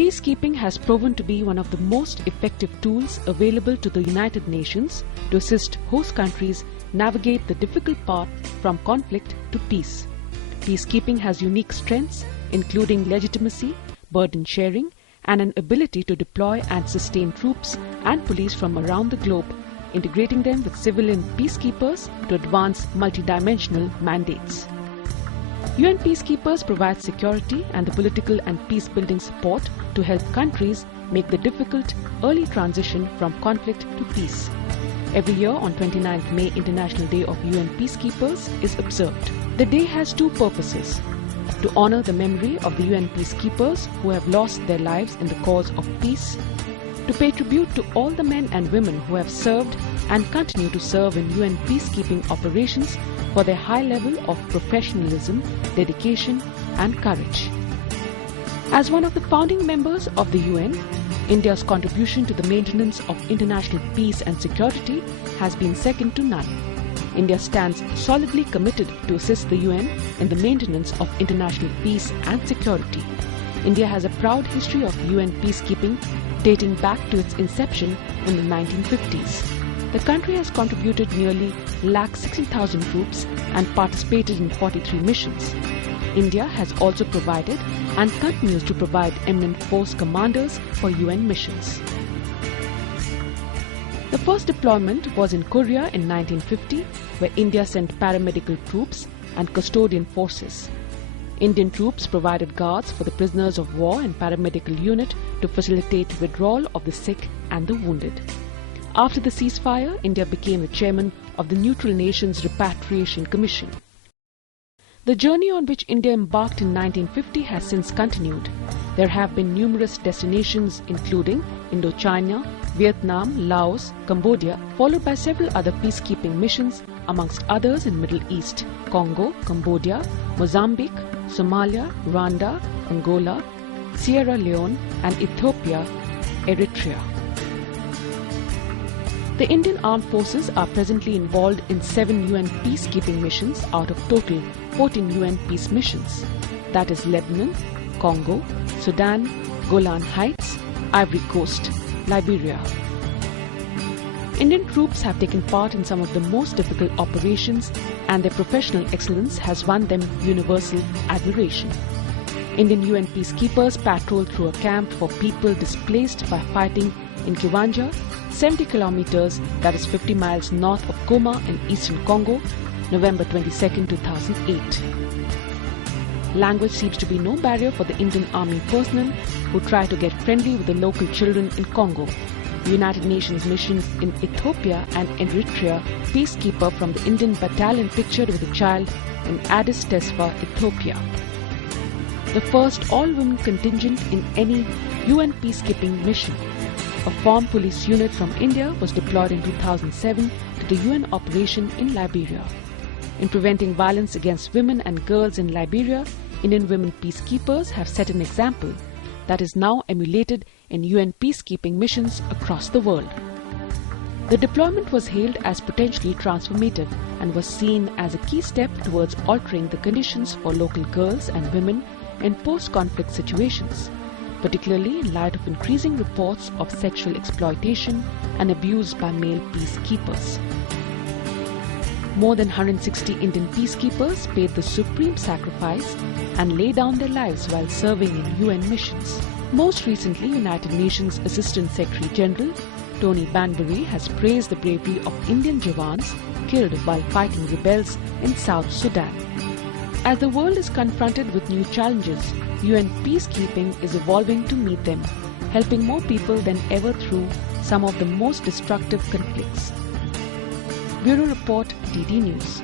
Peacekeeping has proven to be one of the most effective tools available to the United Nations to assist host countries navigate the difficult path from conflict to peace. Peacekeeping has unique strengths, including legitimacy, burden sharing, and an ability to deploy and sustain troops and police from around the globe, integrating them with civilian peacekeepers to advance multidimensional mandates. UN peacekeepers provide security and the political and peace-building support to help countries make the difficult early transition from conflict to peace. Every year on 29th May, International Day of UN Peacekeepers is observed. The day has two purposes: to honor the memory of the UN peacekeepers who have lost their lives in the cause of peace, to pay tribute to all the men and women who have served and continue to serve in UN peacekeeping operations for their high level of professionalism, dedication and courage. As one of the founding members of the UN, India's contribution to the maintenance of international peace and security has been second to none. India stands solidly committed to assist the UN in the maintenance of international peace and security. India has a proud history of UN peacekeeping dating back to its inception in the 1950s. The country has contributed nearly 60,000 troops and participated in 43 missions. India has also provided and continues to provide eminent force commanders for UN missions. The first deployment was in Korea in 1950, where India sent paramedical troops and custodian forces. Indian troops provided guards for the prisoners of war and paramedical unit to facilitate withdrawal of the sick and the wounded. After the ceasefire, India became the chairman of the Neutral Nations Repatriation Commission. The journey on which India embarked in 1950 has since continued. There have been numerous destinations including Indochina, Vietnam, Laos, Cambodia, followed by several other peacekeeping missions amongst others in Middle East, Congo, Cambodia, Mozambique, Somalia, Rwanda, Angola, Sierra Leone and Ethiopia, Eritrea. The Indian Armed Forces are presently involved in 7 UN peacekeeping missions out of total 14 UN peace missions. That is Lebanon, Congo, Sudan, Golan Heights, Ivory Coast, Liberia. Indian troops have taken part in some of the most difficult operations and their professional excellence has won them universal admiration. Indian UN peacekeepers patrolled through a camp for people displaced by fighting in Kiwanja, 70 kilometers, that is 50 miles north of Goma in eastern Congo, November 22, 2008. Language seems to be no barrier for the Indian Army personnel who try to get friendly with the local children in Congo. The United Nations missions in Ethiopia and Eritrea, peacekeeper from the Indian battalion pictured with a child in Addis Tesfa, Ethiopia. The first all-women contingent in any UN peacekeeping mission. A formed police unit from India was deployed in 2007 to the UN operation in Liberia. In preventing violence against women and girls in Liberia, Indian women peacekeepers have set an example that is now emulated in UN peacekeeping missions across the world. The deployment was hailed as potentially transformative and was seen as a key step towards altering the conditions for local girls and women in post-conflict situations, particularly in light of increasing reports of sexual exploitation and abuse by male peacekeepers. More than 160 Indian peacekeepers paid the supreme sacrifice and laid down their lives while serving in UN missions. Most recently, United Nations Assistant Secretary General Tony Banbury has praised the bravery of Indian Jawans killed while fighting rebels in South Sudan. As the world is confronted with new challenges, UN peacekeeping is evolving to meet them, helping more people than ever through some of the most destructive conflicts. Bureau Report, DD News.